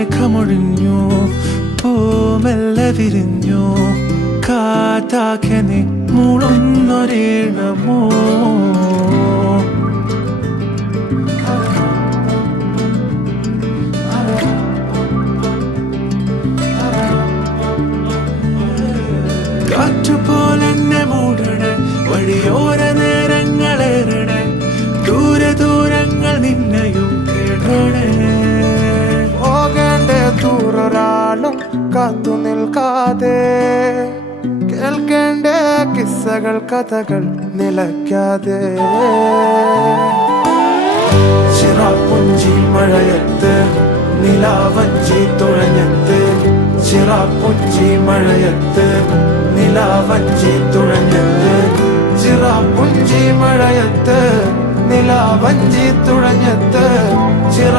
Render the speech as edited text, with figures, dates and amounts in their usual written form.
മേഘമൊഴിഞ്ഞു, പൂമെല്ലെ വിരിഞ്ഞു, കാറ്റാകെ നീ മൂളുന്നൊരീണമോ. കാറ്റുപോലെന്നെ മൂടണേ, വഴിയോര നേരങ്ങളേറണേ, ദൂരെ ദൂരങ്ങൾ നിന്നെയും കേടണേ. പോകേണ്ട ദൂരൊരാളും കാത്തു നിൽക്കാതെ, കേൾക്കേണ്ട കിസ്സകൾ കഥകൾ നിലയ്ക്കാതെ. ചിറാപ്പുഞ്ചി മഴയത്ത് നിലാവഞ്ചി തുഴഞ്ഞത്ത്, ചിറാപ്പുഞ്ചി മഴയത്ത് നിലാവഞ്ചി തുഴഞ്ഞത്ത്, ചിറാപ്പുഞ്ചി മഴയത്ത് നിലാവഞ്ചി തുഴഞ്ഞത്ത്, ചിറ